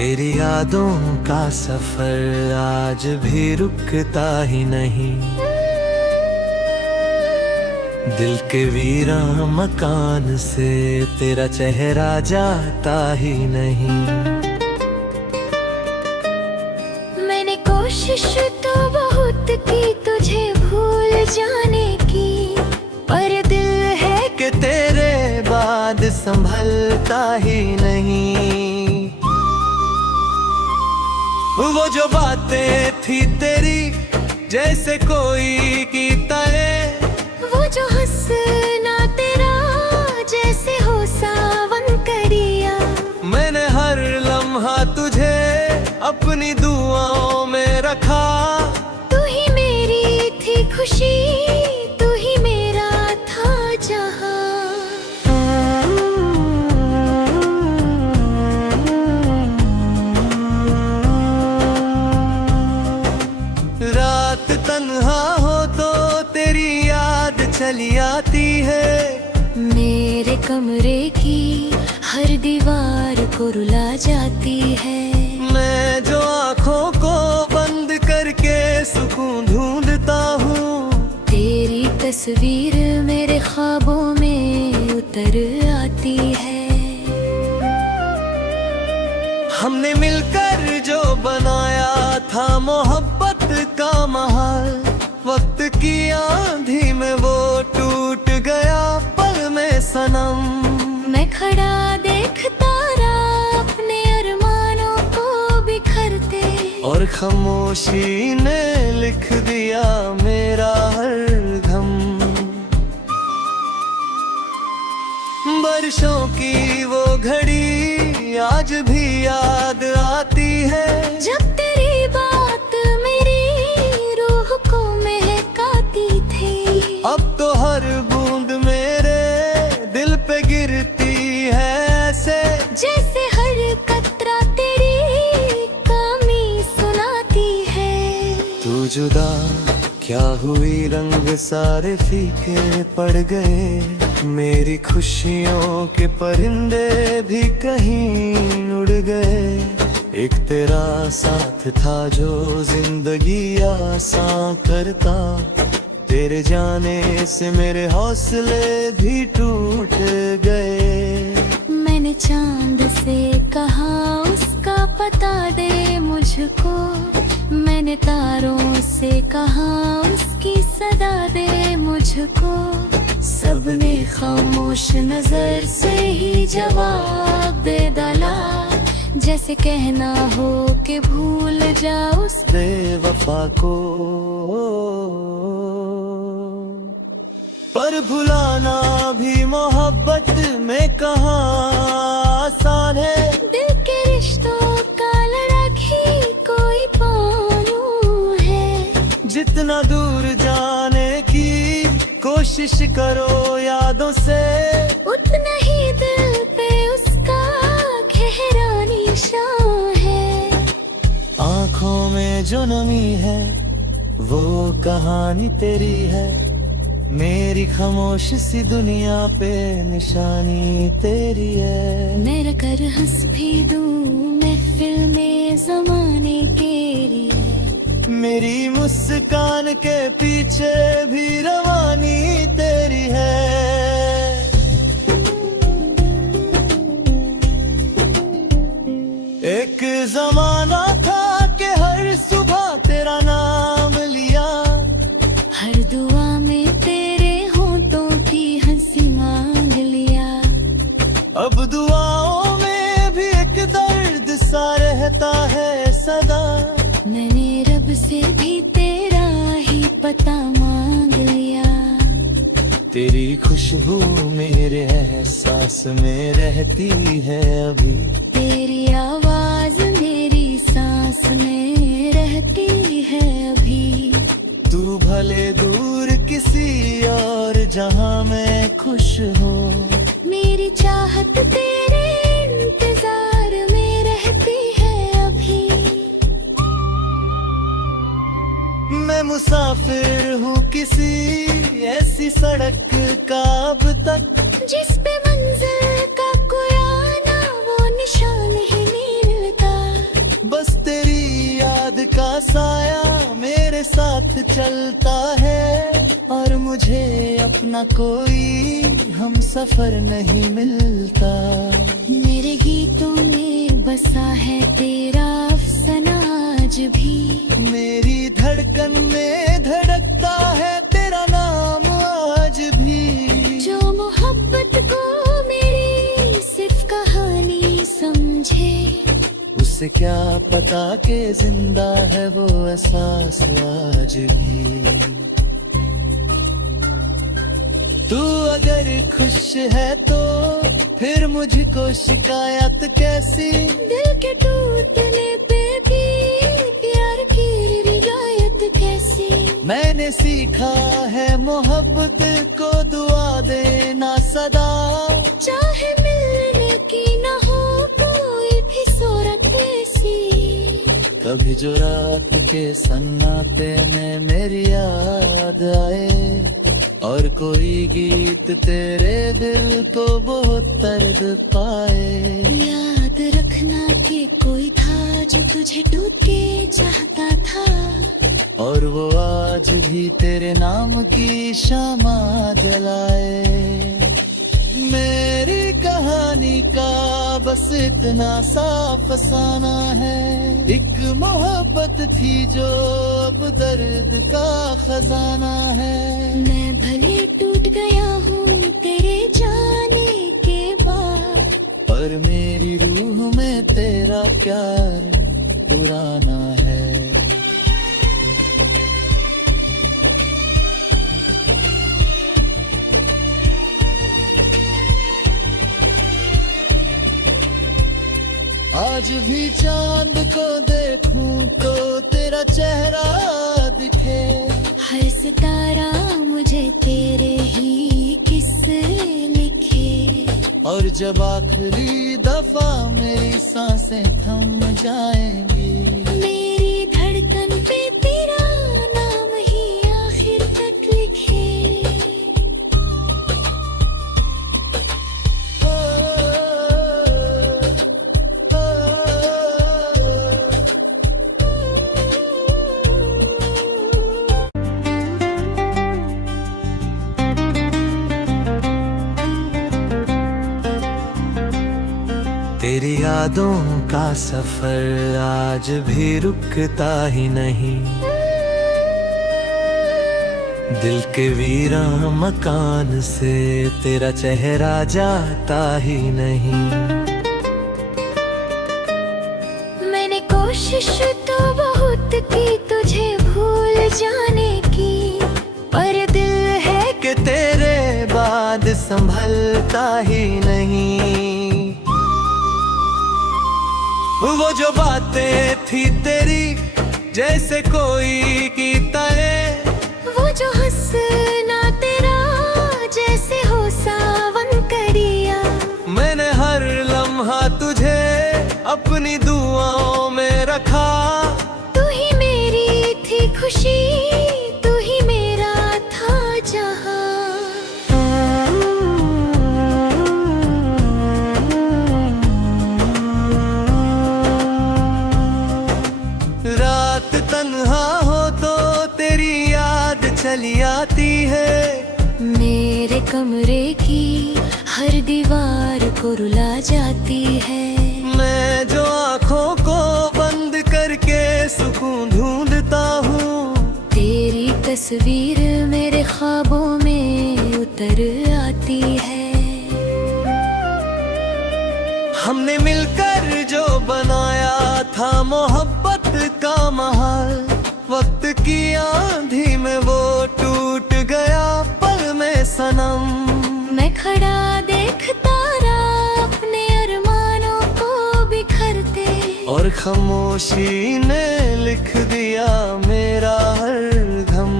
तेरी यादों का सफर आज भी रुकता ही नहीं। दिल के वीरा मकान से तेरा चेहरा जाता ही नहीं। मैंने कोशिश तो बहुत की तुझे भूल जाने की, पर दिल है कि तेरे बाद संभलता ही नहीं। वो जो बातें थी तेरी जैसे कोई की तले, वो जो हंसना तेरा जैसे हो सावन करिया। मैंने हर लम्हा तुझे अपनी दुआओं में रखा। तू ही मेरी थी खुशी, तू ही मेरा था जहां। रात तन्हा हो तो तेरी याद चली आती है। मेरे कमरे की हर दीवार को रुला जाती है। मैं जो आँखों को बंद करके सुकून ढूंढता हूँ, तेरी तस्वीर मेरे ख्वाबों में उतर आती है। हमने मिलकर जो बनाया था मोहब्बत का महल, वक्त की आंधी में वो टूट गया पल में सनम। मैं खड़ा देखता रहा अपने अरमानों को बिखरते, और खामोशी ने लिख दिया मेरा हर गम। बरसों की वो घड़ी आज भी याद आती है, जब तेरी बात मेरी रूह को महकाती थी। अब तो हर बूंद मेरे दिल पे गिरती है ऐसे, जैसे हर कतरा तेरी कमी सुनाती है। तू जुदा क्या हुई, रंग सारे फीके पड़ गए। मेरी खुशियों के परिंदे भी कहीं उड़ गए। एक तेरा साथ था जो जिंदगी आसान करता, तेरे जाने से मेरे हौसले भी टूट गए। मैंने चांद से कहा उसका पता दे मुझको, मैंने तारों से कहा उसकी सदा दे मुझको। सबने खामोश नजर से ही जवाब दे डाला, जैसे कहना हो कि भूल जा उस बेवफा को। पर भुलाना भी मोहब्बत में कहाँ आसान है। दिल के रिश्तों का लड़ाई कोई पानू है। जितना दूर जाने की कोशिश करो यादों से, उतना ही दिल पे उसका गहरा निशान है। आँखों में जो नमी है वो कहानी तेरी है। मेरी खामोश सी दुनिया पे निशानी तेरी है। मेरा कर हंस भी दूं महफिल में ज़माने के लिए। मेरी मुस्कान के पीछे भी रवानी तेरी है। एक जमाना था कि हर सुबह तेरा नाम लिया, हर दुआ में तेरे होंठों की हंसी मांग लिया। अब दुआओं में भी एक दर्द सा रहता है सदा। मैंने रब से भी तेरा ही पता मांग लिया। तेरी खुशबू मेरे एहसास में रहती है अभी। तेरी आवाज मेरी सांस में रहती है अभी। तू भले दूर किसी और जहां मैं खुश हो, मेरी चाहत तेरे इंतजार में रहती है अभी। मैं मुसाफिर हूँ किसी ऐसी सड़क का अब तक, जिस पे मंजिल का कोई आना वो निशान ही नहीं मिलता। चलता है और मुझे अपना कोई हम सफर नहीं मिलता। मेरे गीतों में बसा है तेरा अफसाना आज भी, मेरी धड़कन में धड़कता है तेरा नाम आज भी। जो मोहब्बत को मेरी सिर्फ कहानी समझे, उसे क्या पता के जिंदा है वो एहसास आज भी। तू अगर खुश है तो फिर मुझको शिकायत कैसी। दिल के टूटने पे भी प्यार की रिवायत कैसी। मैंने सीखा है मोहब्बत को दुआ देना सदा, चाहे मिलने की न हो कोई भी सूरत ऐसी। कभी जो रात के सन्नाटे में मेरी याद आए और कोई गीत तेरे दिल को बहुत दर्द पाए। याद रखना कि कोई था जो तुझे टूट के चाहता था, और वो आज भी तेरे नाम की शमा जलाए। मेरी कहानी का बस इतना सा अफसाना है, एक मोहब्बत थी जो अब दर्द का खजाना है। मैं भले टूट गया हूँ तेरे जाने के बाद, पर मेरी रूह में तेरा प्यार पुराना है। आज भी चांद को देखूं तो तेरा चेहरा दिखे। हर सितारा मुझे तेरे ही किस्से लिखे। और जब आखिरी दफा मेरी सांसें थम जाएंगी, मेरी धड़कन पे तेरा नाम ही आखिर तक लिखे। तेरी यादों का सफर आज भी रुकता ही नहीं। दिल के वीरा मकान से तेरा चेहरा जाता ही नहीं। मैंने कोशिश तो बहुत की तुझे भूल जाने की, पर दिल है कि तेरे बाद संभलता ही नहीं। वो जो बातें थी तेरी जैसे कोई की तरह, वो जो हंसना तेरा जैसे हो सावन करिया। मैंने हर लम्हा तुझे अपनी दुआओं में रखा। तू ही मेरी थी खुशी, तू ही मेरा था जहां। रात तन्हा हो तो तेरी याद चली आती है। मेरे कमरे की हर दीवार को रुला जाती है। मैं जो आँखों को बंद करके सुकून ढूंढता हूँ, तेरी तस्वीर मेरे ख्वाबों में उतर आती है। हमने मिलकर जो बनाया था मोहब्बत का महल, वक्त की आंधी में वो टूट गया पल में सनम। मैं खड़ा देखता रहा अपने अरमानों को बिखरते, और खामोशी ने लिख दिया मेरा हर गम।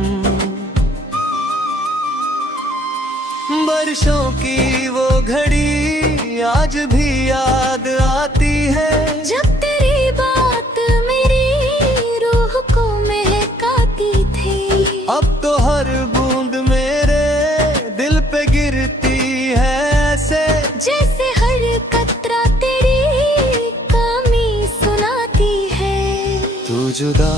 बरसों की वो घड़ी आज भी याद आती है, जब तेरी बात मेरी रूह को महकाती थी। अब तो हर बूंद मेरे दिल पे गिरती है ऐसे, जैसे हर कतरा तेरी कमी सुनाती है। तू जुदा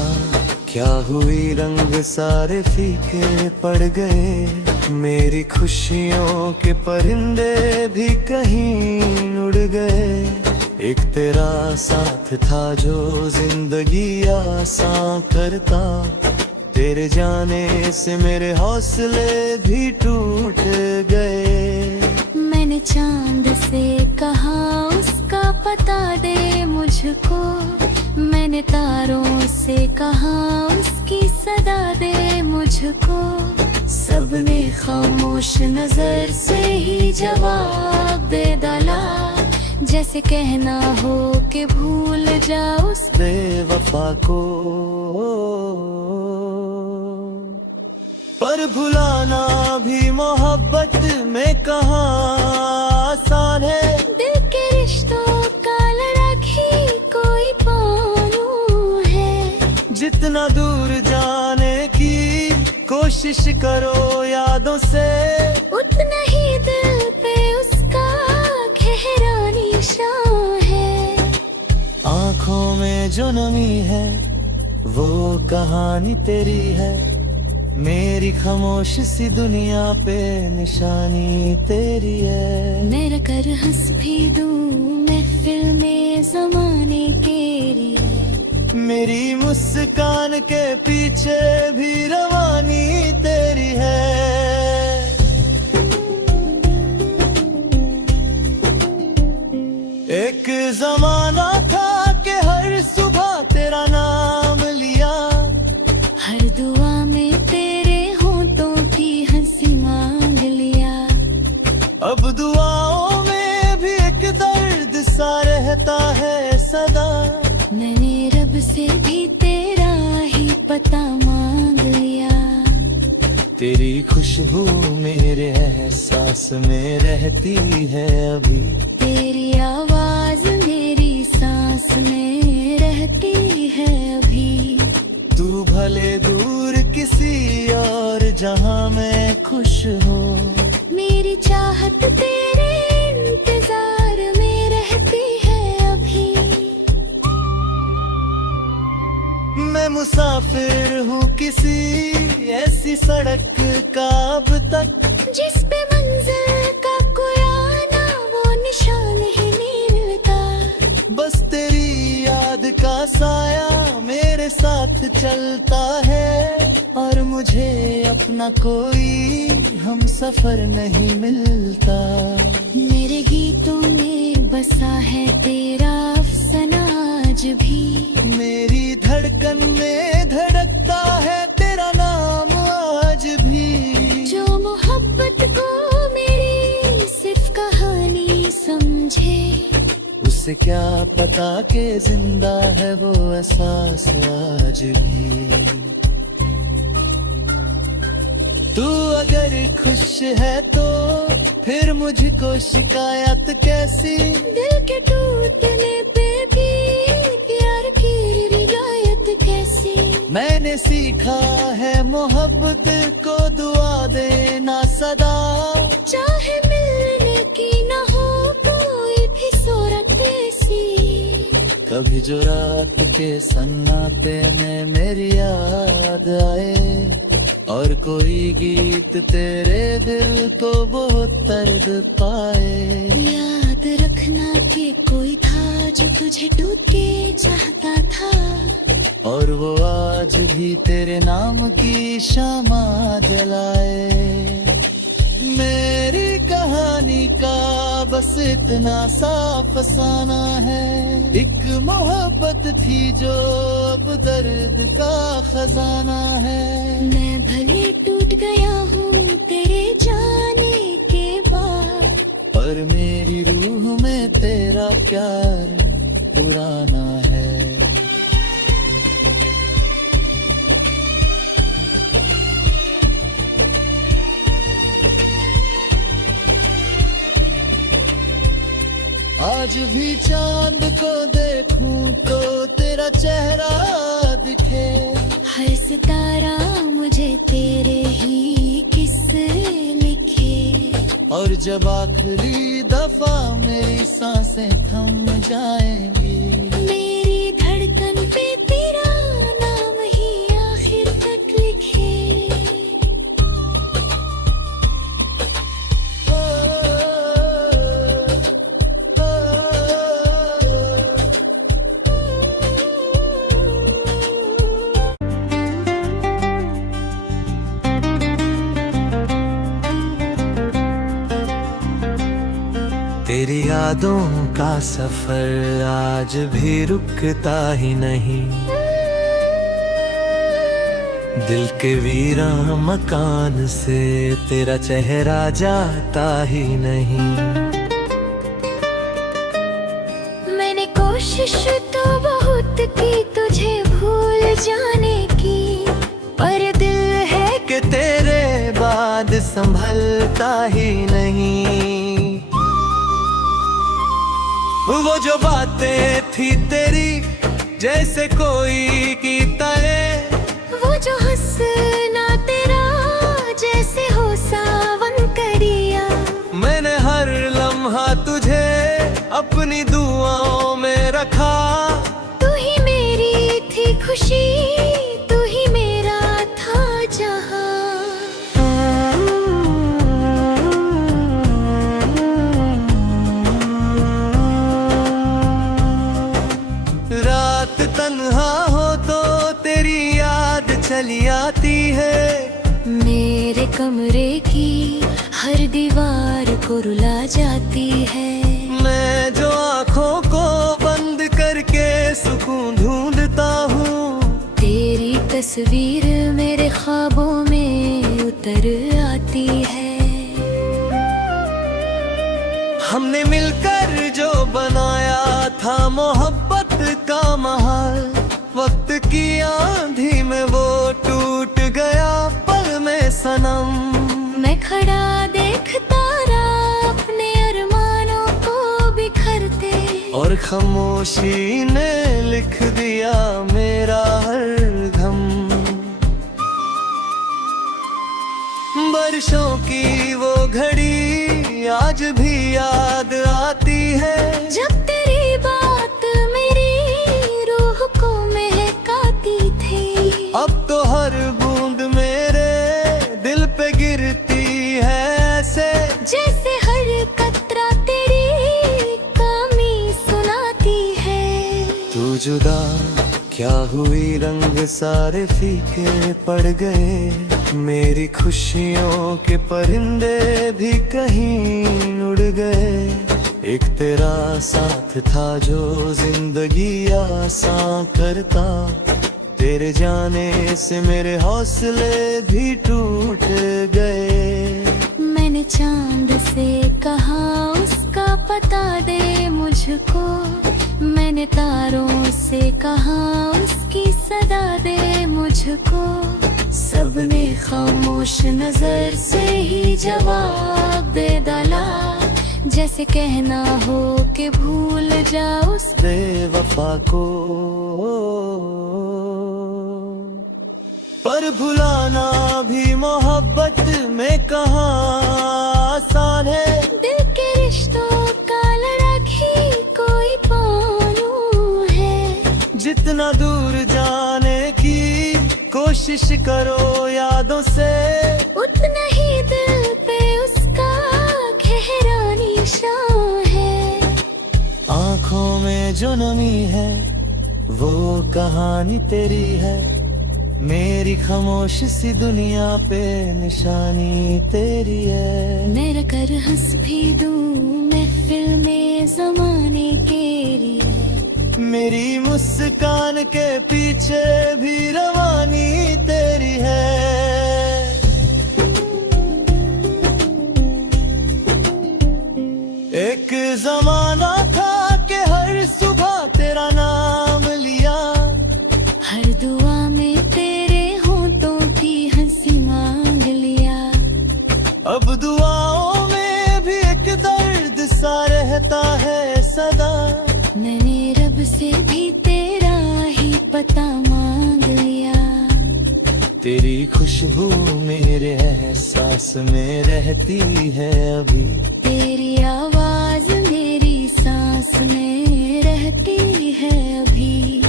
क्या हुई रंग सारे फीके पड़ गए, मेरी खुशियों के परिंदे भी कहीं उड़ गए। एक तेरा साथ था जो जिंदगी आसान करता, तेरे जाने से मेरे हौसले भी टूट गए। मैंने चांद से कहा उसका पता दे मुझको, मैंने तारों से कहा उसकी सदा दे मुझको। सबने खामोश नजर से ही जवाब दे डाला, जैसे कहना हो कि भूल जा उस बेवफा को। पर भुलाना भी मोहब्बत में कहाँ आसान है, दिल के रिश्तों का लड़ाक ही कोई पानू है। जितना दूर जाने की कोशिश करो यादों से, उतना ही दिल पे उसका गहरा निशान है। आँखों में जो नमी है वो कहानी तेरी है, मेरी खामोश सी दुनिया पे निशानी तेरी है। मेरा कर हंस भी दूं महफिल में ज़माने के लिए, मेरी मुस्कान के पीछे भी रवानी तेरी है। एक जमाना था कि हर सुबह तेरा नाम लिया, हर दुआ में तेरे होंठों की हंसी मांग लिया। अब दुआओं में भी एक दर्द सा रहता है सदा, मैंने रब से भी तेरा ही पता मांग लिया। तेरी खुशबू मेरे एहसास में रहती है अभी, तेरी आवाज मेरी सांस में रहती है अभी। तू भले दूर किसी और जहां मैं खुश हूँ, मेरी चाहत तेरे इंतजार में रहती है अभी। मैं मुसाफिर हूँ किसी ऐसी सड़क का अब तक, जिस पे मंजिल का कोई आना वो निशान ही नहीं मिलता। बस तेरी याद का साया मेरे साथ चलता है, और मुझे अपना कोई हम सफर नहीं मिलता। मेरे गीतों में बसा है तेरा अफसाना आज भी, मेरी धड़कन में धड़कता है तेरा नाम आज भी। जो मोहब्बत को मेरी सिर्फ कहानी समझे, उसे क्या पता कि जिंदा है वो एहसास आज भी। तू अगर खुश है तो फिर मुझको शिकायत कैसी, दिल के टूटने पे भी प्यार की रिवायत कैसी। मैंने सीखा है मोहब्बत को दुआ देना सदा, चाहे मिलने की न हो कोई भी सूरत ऐसी। कभी जो रात के सन्नाटे में मेरी याद आए, और कोई गीत तेरे दिल को बहुत दर्द पाए। याद रखना कि कोई था जो तुझे टूट के चाहता था, और वो आज भी तेरे नाम की शामा जलाए। मेरी कहानी का बस इतना सा फसाना है, एक मोहब्बत थी जो अब दर्द का खजाना है। मैं भले टूट गया हूँ तेरे जाने के बाद, पर मेरी रूह में तेरा प्यार पुराना है। आज भी चांद को देखूं तो तेरा चेहरा दिखे, हर सितारा मुझे तेरे ही किस्से लिखे। और जब आखिरी दफा मेरी सांसें थम जाएंगी, मेरी धड़कन पे तेरा नाम ही तेरी यादों का सफर आज भी रुकता ही नहीं। दिल के वीरा मकान से तेरा चेहरा जाता ही नहीं। मैंने कोशिश तो बहुत की तुझे भूल जाने की, पर दिल है कि तेरे बाद संभलता ही नहीं। वो जो बातें थी तेरी जैसे कोई की तरह, वो जो हंसना तेरा जैसे हो सावन करिया। मैंने हर लम्हा तुझे अपनी दुआओं में रखा। तू ही मेरी थी खुशी, तू ही मेरा था जहां। रात तन्हा हो तो तेरी याद चली आती है। मेरे कमरे की हर दीवार को रुला जाती है। मैं जो आँखों को बंद करके सुकून ढूंढता हूँ, तेरी तस्वीर मेरे ख्वाबों में उतर आती है। हमने मिलकर जो बनाया था मोहब्बत का महल, वक्त की आंधी में वो टूट गया पल में सनम। मैं खड़ा देखता रहा अपने अरमानों को बिखरते, और खामोशी ने लिख दिया मेरा हर गम। बरसों की वो घड़ी आज भी याद आती है, जब तेरी बात मेरी रूह को महकाती थी। अब तो हर बूंद मेरे दिल पे गिरती है ऐसे, जैसे हर कतरा तेरी कमी सुनाती है। तू जुदा क्या हुई, रंग सारे फीके पड़ गए। मेरी खुशियों के परिंदे भी कहीं उड़ गए। एक तेरा साथ था जो जिंदगी आसान करता, तेरे जाने से मेरे हौसले भी टूट गए। मैंने चांद से कहा उसका पता दे मुझको, मैंने तारों से कहा उसकी सदा दे मुझको। सबने खामोश नजर से ही जवाब दे डाला, जैसे कहना हो कि भूल जा उस बेवफा को। पर भुलाना भी मोहब्बत में कहाँ आसान है। दिल के रिश्तों का लड़ाई कोई पानू है। जितना दूर जाने की कोशिश करो यादों से, उतना ही दिल पे उसका गहरा निशान है। आँखों में जो नमी है वो कहानी तेरी है। मेरी खामोश सी दुनिया पे निशानी तेरी है। मेरा कर हंस भी दूं महफिल में ज़माने के लिए। मेरी मुस्कान के पीछे भी रवानी तेरी है। एक जमाना था कि हर सुबह तेरा नाम लिया, हर दुआ में तेरे होंठों की हंसी मांग लिया। अब दुआओं में भी एक दर्द सा रहता है सदा। मैंने रब से भी तेरा ही पता मांग लिया। तेरी खुशबू मेरे एहसास में रहती है अभी। तेरी आवाज मेरी सांस में रहती है अभी।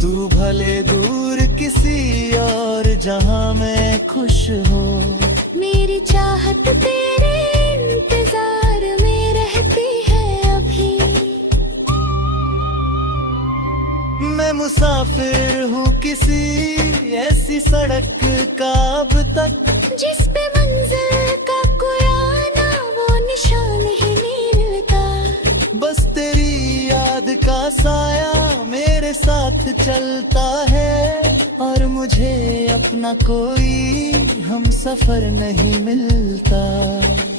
तू भले दूर किसी और जहां मैं खुश हूँ, मेरी चाहत तेरे इंतजार में रहती है अभी। मैं मुसाफिर हूँ किसी ऐसी सड़क का अब तक, जिस पे मंजिल का कोई आना वो निशान ही नहीं मिलता। चलता है और मुझे अपना कोई हम सफर नहीं मिलता।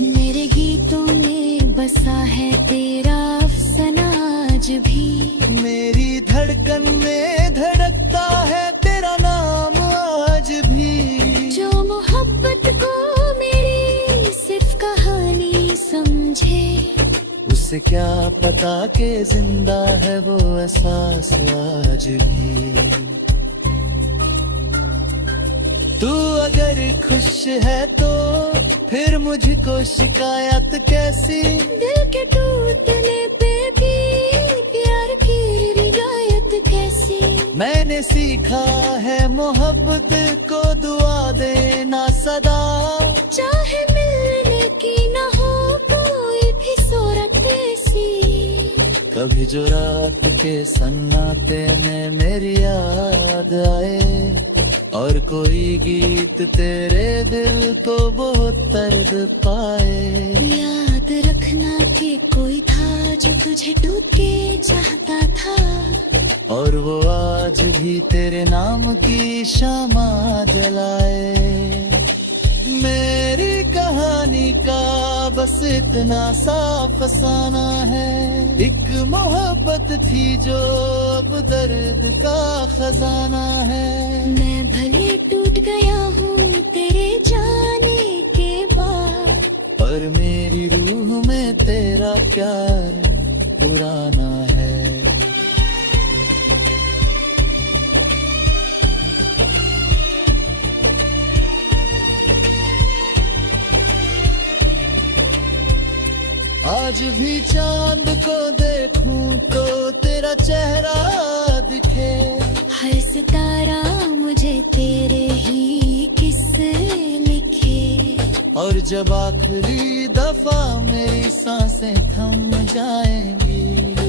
मेरे गीतों में बसा है तेरा अफसाना आज भी, मेरी धड़कन में धड़कता है तेरा नाम आज भी। जो मोहब्बत को मेरी सिर्फ कहानी समझे, उसे क्या पता के जिंदा है वो एहसास आज भी। तू अगर खुश है तो फिर मुझको शिकायत कैसी। दिल के टूटने पे भी प्यार की रिवायत कैसी। मैंने सीखा है मोहब्बत को दुआ देना सदा, चाहे मिलने की न हो कोई भी सूरत ऐसी। कभी जो रात के सन्नाटे में मेरी याद आए और कोई गीत तेरे दिल को बहुत दर्द पाए। याद रखना कि कोई था जो तुझे टूट के चाहता था, और वो आज भी तेरे नाम की शामा जलाए। मेरी कहानी का बस इतना सा फसाना है, एक मोहब्बत थी जो अब दर्द का खजाना है। मैं भले टूट गया हूँ तेरे जाने के बाद, पर मेरी रूह में तेरा प्यार पुराना है। आज भी चांद को देखूं तो तेरा चेहरा दिखे। हर सितारा मुझे तेरे ही किस्से लिखे। और जब आखिरी दफा मेरी सांसें थम जाएंगी,